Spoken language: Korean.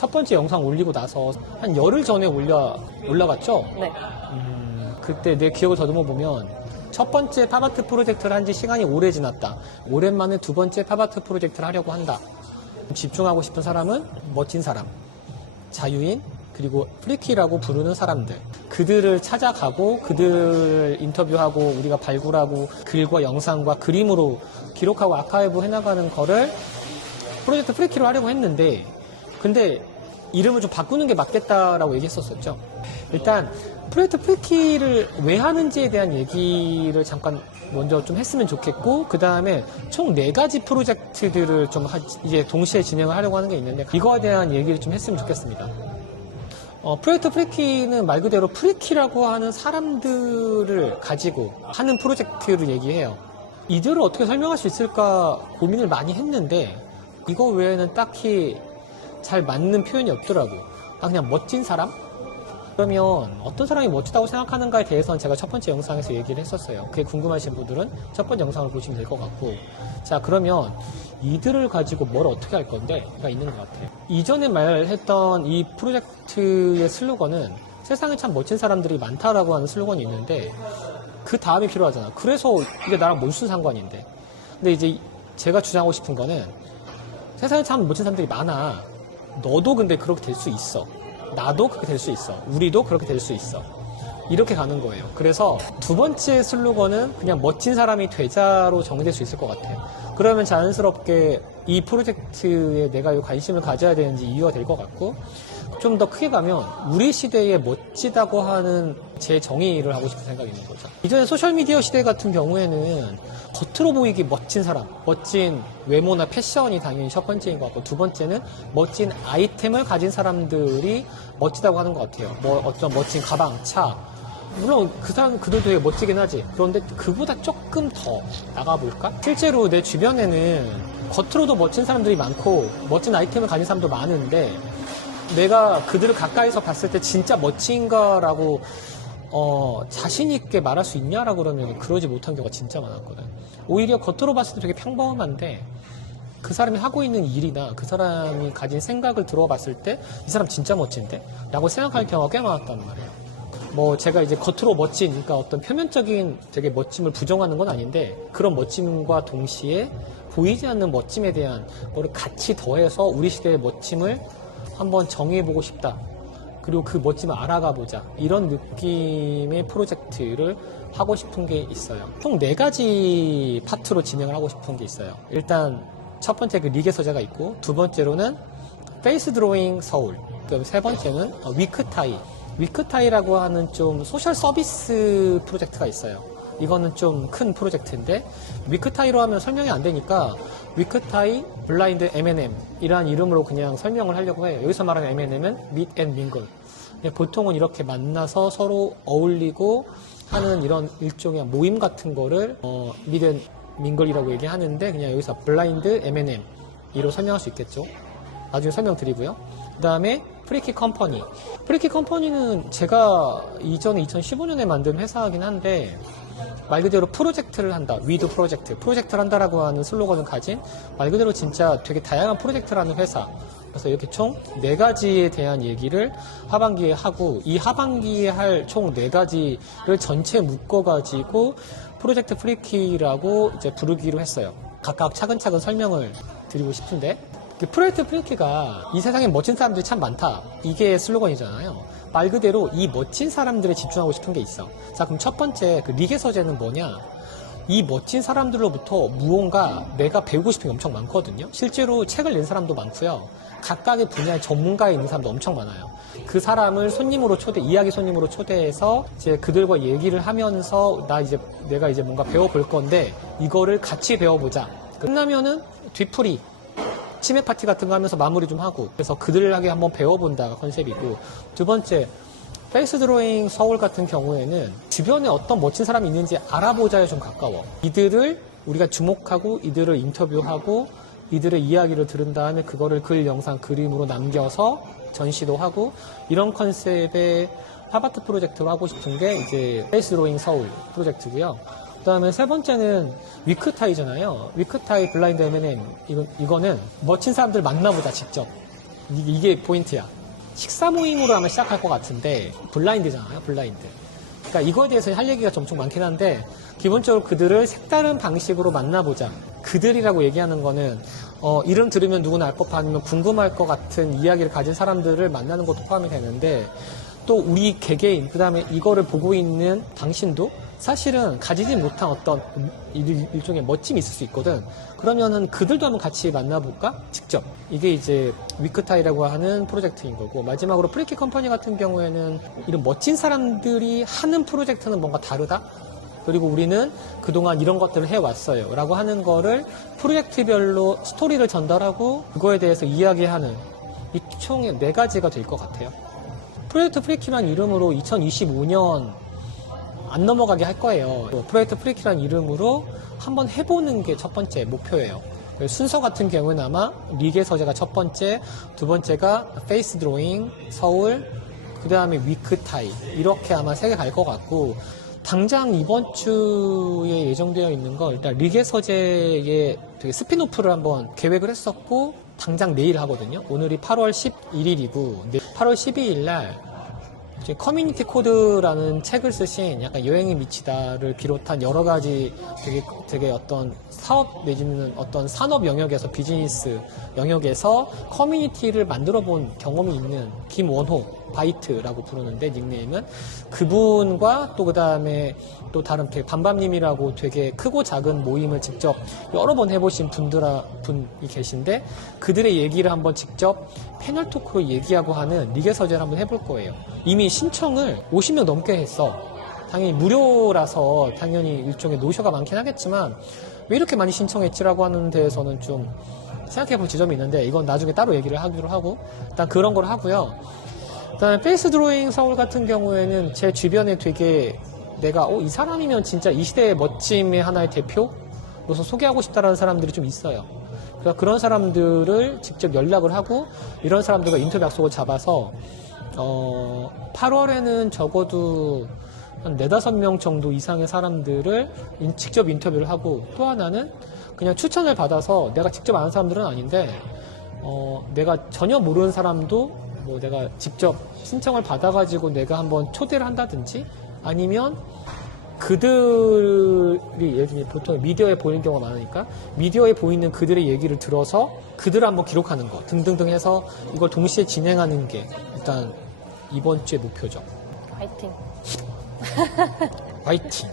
첫 번째 영상 올리고 나서 한 열흘 전에 올라갔죠? 네. 그때 내 기억을 더듬어 보면 첫 번째 팝아트 프로젝트를 한 지 시간이 오래 지났다. 오랜만에 두 번째 팝아트 프로젝트를 하려고 한다. 집중하고 싶은 사람은 멋진 사람, 자유인, 그리고 프리키라고 부르는 사람들. 그들을 찾아가고 그들을 인터뷰하고 우리가 발굴하고 글과 영상과 그림으로 기록하고 아카이브 해나가는 거를 프로젝트 프리키로 하려고 했는데, 근데 이름을 좀 바꾸는 게 맞겠다라고 얘기했었죠. 일단 프로젝트 프리키를 왜 하는지에 대한 얘기를 잠깐 먼저 좀 했으면 좋겠고, 그 다음에 총 4가지 프로젝트들을 좀 이제 동시에 진행을 하려고 하는 게 있는데, 이거에 대한 얘기를 좀 했으면 좋겠습니다. 프로젝트 프리키는 말 그대로 프리키라고 하는 사람들을 가지고 하는 프로젝트를 얘기해요. 이들을 어떻게 설명할 수 있을까 고민을 많이 했는데, 이거 외에는 딱히 잘 맞는 표현이 없더라고. 그냥 멋진 사람? 그러면 어떤 사람이 멋지다고 생각하는가에 대해서는 제가 첫 번째 영상에서 얘기를 했었어요. 그게 궁금하신 분들은 첫 번째 영상을 보시면 될 것 같고, 자, 그러면 이들을 가지고 뭘 어떻게 할 건데가 있는 것 같아요. 이전에 말했던 이 프로젝트의 슬로건은 세상에 참 멋진 사람들이 많다라고 하는 슬로건이 있는데, 그 다음이 필요하잖아. 그래서 이게 나랑 무슨 상관인데. 근데 이제 제가 주장하고 싶은 거는, 세상에 참 멋진 사람들이 많아. 너도 근데 그렇게 될 수 있어. 나도 그렇게 될 수 있어. 우리도 그렇게 될 수 있어. 이렇게 가는 거예요. 그래서 두 번째 슬로건은 그냥 멋진 사람이 되자로 정리될 수 있을 것 같아요. 그러면 자연스럽게 이 프로젝트에 내가 관심을 가져야 되는지 이유가 될 것 같고, 좀 더 크게 가면 우리 시대에 멋지다고 하는 제 정의를 하고 싶은 생각이 있는 거죠. 이전에 소셜미디어 시대 같은 경우에는 겉으로 보이기 멋진 사람, 멋진 외모나 패션이 당연히 첫 번째인 것 같고, 두 번째는 멋진 아이템을 가진 사람들이 멋지다고 하는 것 같아요. 뭐 어떤 멋진 가방, 차. 물론 그들도 되게 멋지긴 하지. 그런데 그보다 조금 더 나가볼까? 실제로 내 주변에는 겉으로도 멋진 사람들이 많고 멋진 아이템을 가진 사람도 많은데, 내가 그들을 가까이서 봤을 때 진짜 멋진가라고 자신 있게 말할 수 있냐라고 그러면 그러지 못한 경우가 진짜 많았거든. 오히려 겉으로 봤을 때 되게 평범한데, 그 사람이 하고 있는 일이나 그 사람이 가진 생각을 들어봤을 때 이 사람 진짜 멋진데? 라고 생각할 경우가 꽤 많았단 말이에요. 뭐 제가 이제 겉으로 멋진, 그러니까 어떤 표면적인 되게 멋짐을 부정하는 건 아닌데, 그런 멋짐과 동시에 보이지 않는 멋짐에 대한 뭐를 같이 더해서 우리 시대의 멋짐을 한번 정의해보고 싶다. 그리고 그 멋짐을 알아가보자. 이런 느낌의 프로젝트를 하고 싶은 게 있어요. 총 4가지 파트로 진행을 하고 싶은 게 있어요. 일단 첫 번째 그 리게 서재가 있고, 두 번째로는 페이스 드로잉 서울, 그다음에 세 번째는 위크타이. 위크타이라고 하는 좀 소셜 서비스 프로젝트가 있어요. 이거는 좀 큰 프로젝트인데, 위크타이로 하면 설명이 안 되니까 위크타이 블라인드 M&M 이라는 이름으로 그냥 설명을 하려고 해요. 여기서 말하는 M&M은 Meet and Mingle. 보통은 이렇게 만나서 서로 어울리고 하는 이런 일종의 모임 같은 거를 Meet and Mingle이라고 얘기하는데, 그냥 여기서 블라인드 M&M 이로 설명할 수 있겠죠. 나중에 설명드리고요. 그 다음에 프리키 컴퍼니. 프리키 컴퍼니는 제가 이전에 2015년에 만든 회사이긴 한데, 말 그대로 프로젝트를 한다. 위드 프로젝트를 한다라고 하는 슬로건을 가진 말 그대로 진짜 되게 다양한 프로젝트를 하는 회사. 그래서 이렇게 총 4가지에 대한 얘기를 하반기에 하고, 이 하반기에 할 총 4가지를 전체 묶어가지고 프로젝트 프리키라고 이제 부르기로 했어요. 각각 차근차근 설명을 드리고 싶은데, 프로젝트 프리키가 이 세상에 멋진 사람들이 참 많다. 이게 슬로건이잖아요. 말 그대로 이 멋진 사람들에 집중하고 싶은 게 있어. 자, 그럼 첫 번째 그 리게 서재는 뭐냐? 이 멋진 사람들로부터 무언가 내가 배우고 싶은 게 엄청 많거든요. 실제로 책을 낸 사람도 많고요. 각각의 분야의 전문가에 있는 사람도 엄청 많아요. 그 사람을 이야기 손님으로 초대해서 이제 그들과 얘기를 하면서 내가 이제 뭔가 배워볼 건데, 이거를 같이 배워보자. 끝나면은 뒤풀이, 치맥 파티 같은 거 하면서 마무리 좀 하고, 그래서 그들에게 한번 배워본다가 컨셉이고, 두 번째 페이스 드로잉 서울 같은 경우에는 주변에 어떤 멋진 사람이 있는지 알아보자에 좀 가까워. 이들을 우리가 주목하고 이들을 인터뷰하고 이들의 이야기를 들은 다음에 그거를 글, 영상, 그림으로 남겨서 전시도 하고, 이런 컨셉의 팝아트 프로젝트로 하고 싶은 게 이제 페이스 드로잉 서울 프로젝트고요. 그 다음에 세 번째는 위크타이잖아요. 위크타이 블라인드 M&M. 이거는 멋진 사람들 만나보자, 직접. 이게 포인트야. 식사 모임으로 아마 시작할 것 같은데 블라인드잖아요, 블라인드. 그러니까 이거에 대해서 할 얘기가 엄청 많긴 한데 기본적으로 그들을 색다른 방식으로 만나보자. 그들이라고 얘기하는 거는 이름 들으면 누구나 알 법한 아니면 궁금할 것 같은 이야기를 가진 사람들을 만나는 것도 포함이 되는데 또 우리 개개인 그다음에 이거를 보고 있는 당신도 사실은 가지지 못한 어떤 일종의 멋짐이 있을 수 있거든. 그러면은 그들도 한번 같이 만나볼까? 직접. 이게 이제 위크타이라고 하는 프로젝트인 거고, 마지막으로 프리키 컴퍼니 같은 경우에는 이런 멋진 사람들이 하는 프로젝트는 뭔가 다르다? 그리고 우리는 그동안 이런 것들을 해왔어요. 라고 하는 거를 프로젝트별로 스토리를 전달하고 그거에 대해서 이야기하는 이 총의 4가지가 될 것 같아요. 프로젝트 프리키란 이름으로 2025년 안 넘어가게 할 거예요. 프로젝트 프리키란 이름으로 한번 해보는 게 첫 번째 목표예요. 순서 같은 경우는 아마 리게 서재가 첫 번째, 두 번째가 페이스 드로잉, 서울, 그 다음에 위크타이 이렇게 아마 3개 갈 것 같고 당장 이번 주에 예정되어 있는 거 일단 리게 서재의 되게 스피노프를 한번 계획을 했었고 당장 내일 하거든요. 오늘이 8월 11일이고 8월 12일 날 커뮤니티 코드라는 책을 쓰신 약간 여행에 미치다를 비롯한 여러 가지 되게 어떤 사업 내지는 어떤 산업 영역에서 비즈니스 영역에서 커뮤니티를 만들어 본 경험이 있는 김원호 바이트라고 부르는데 닉네임은 그분과 또 그다음에 또 다른 반밤님이라고 되게 크고 작은 모임을 직접 여러 번 해보신 분이 계신데 그들의 얘기를 한번 직접 패널 토크로 얘기하고 하는 리게 서재를 한번 해볼 거예요. 이미 신청을 50명 넘게 했어. 당연히 무료라서 당연히 일종의 노쇼가 많긴 하겠지만 왜 이렇게 많이 신청했지라고 하는 데에서는 좀 생각해볼 지점이 있는데 이건 나중에 따로 얘기를 하기로 하고 일단 그런 걸 하고요. 그다음에 페이스 드로잉 서울 같은 경우에는 제 주변에 되게 내가 이 사람이면 진짜 이 시대의 멋짐의 하나의 대표로서 소개하고 싶다라는 사람들이 좀 있어요. 그래서 그런 사람들을 직접 연락을 하고 이런 사람들과 인터뷰 약속을 잡아서 8월에는 적어도 한 4-5명 정도 이상의 사람들을 직접 인터뷰를 하고 또 하나는 그냥 추천을 받아서 내가 직접 아는 사람들은 아닌데 내가 전혀 모르는 사람도 뭐 내가 직접 신청을 받아가지고 내가 한번 초대를 한다든지 아니면 그들이 예를 들면 보통 미디어에 보이는 경우가 많으니까 미디어에 보이는 그들의 얘기를 들어서 그들을 한번 기록하는 거 등등등 해서 이걸 동시에 진행하는 게 일단 이번 주의 목표죠. 화이팅. 화이팅!